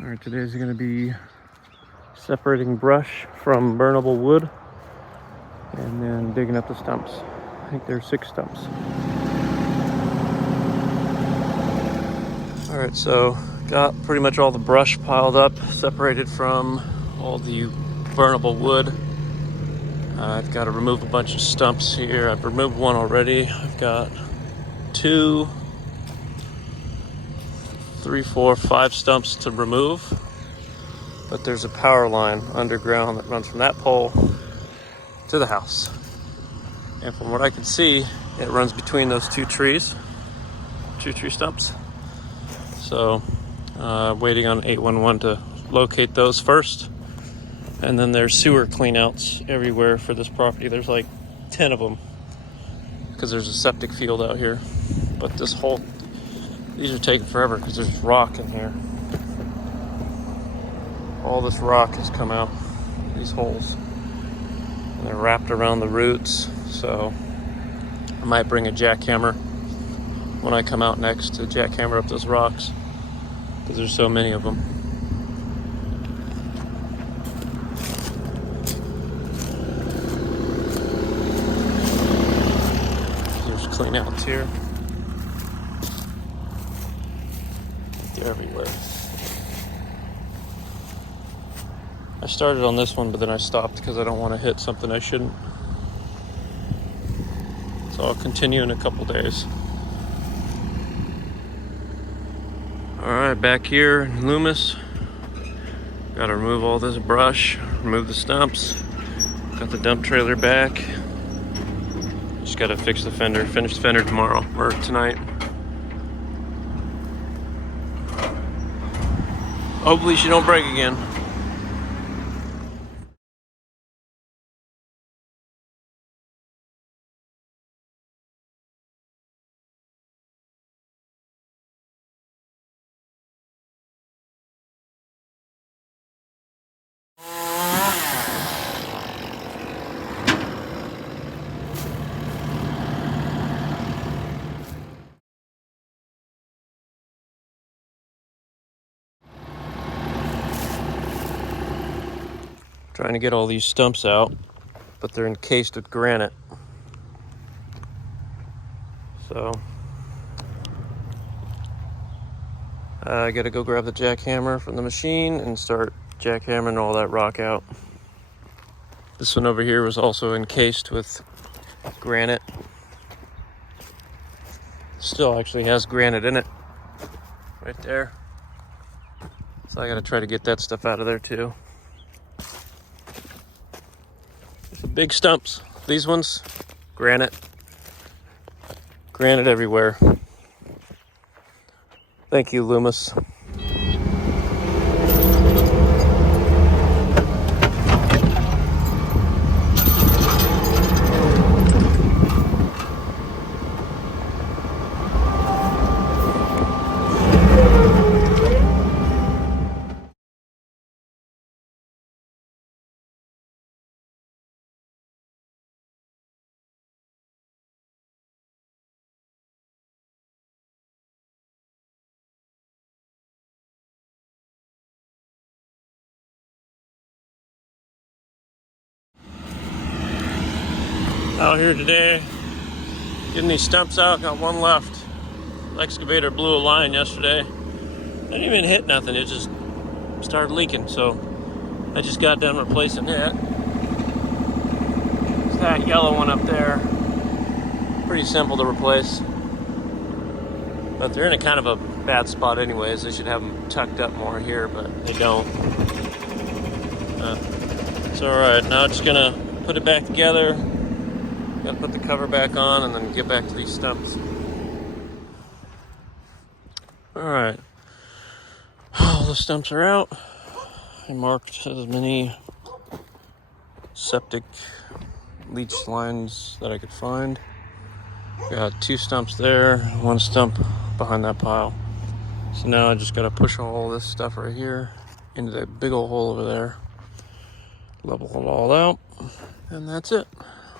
All right, today's gonna be separating brush from burnable wood and then digging up the stumps. I think there's 6 stumps. All right, so got pretty much all the brush piled up, separated from all the burnable wood. I've got to remove a bunch of stumps here. I've removed one already. I've got 2, 3, 4, 5 stumps to remove. But there's a power line underground that runs from that pole to the house. And from what I can see, it runs between those 2 tree stumps. So waiting on 811 to locate those first. And then there's sewer cleanouts everywhere for this property. There's like 10 of them because there's a septic field out here. But these are taking forever because there's rock in here. All this rock has come out, these holes. And they're wrapped around the roots. So I might bring a jackhammer when I come out next to jackhammer up those rocks because there's so many of them. Cleanouts here. They're everywhere. I started on this one, but then I stopped because I don't want to hit something I shouldn't. So I'll continue in a couple days. Alright, back here in Loomis. Gotta remove all this brush, remove the stumps. Got the dump trailer back. Just gotta fix the fender, finish the fender tomorrow or tonight. Hopefully she don't break again. Trying to get all these stumps out, but they're encased with granite. So I gotta go grab the jackhammer from the machine and start jackhammering all that rock out. This one over here was also encased with granite. Still actually has granite in it, right there. So I gotta try to get that stuff out of there too. Big stumps. These ones, granite. Granite everywhere. Thank you, Loomis. Out here today, getting these stumps out. Got one left. The excavator blew a line yesterday. I didn't even hit nothing. It just started leaking. So I just got done replacing it. It's that yellow one up there. Pretty simple to replace. But they're in a kind of a bad spot anyways. They should have them tucked up more here, but they don't. It's alright. Now I'm just gonna put it back together. Gotta put the cover back on and then get back to these stumps. Alright. All the stumps are out. I marked as many septic leach lines that I could find. Got 2 stumps there, 1 stump behind that pile. So now I just gotta push all this stuff right here into that big old hole over there. Level it all out. And that's it.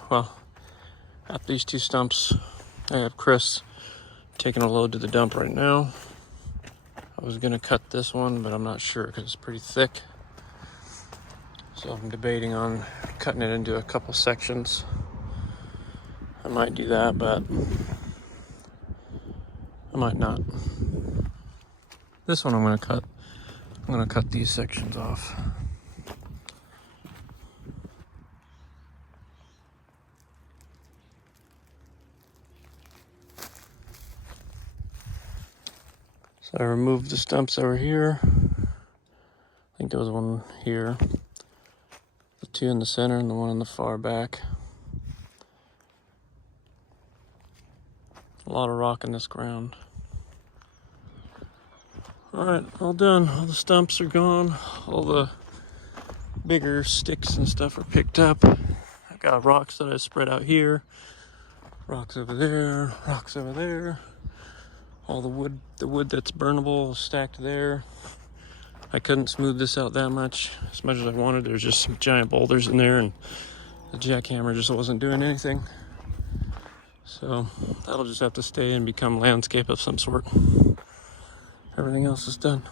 Well, after these 2 stumps, I have Chris taking a load to the dump right now. I was gonna cut this one, but I'm not sure because it's pretty thick. So I'm debating on cutting it into a couple sections. I might do that, but I might not. This one I'm gonna cut. I'm gonna cut these sections off. So I removed the stumps over here. I think there was one here. The two in the center and the one in the far back. A lot of rock in this ground. All right, all done. All the stumps are gone. All the bigger sticks and stuff are picked up. I got rocks that I spread out here. Rocks over there, rocks over there. All the wood that's burnable is stacked there. I couldn't smooth this out that much as I wanted. There's just some giant boulders in there and the jackhammer just wasn't doing anything. So that'll just have to stay and become landscape of some sort. Everything else is done.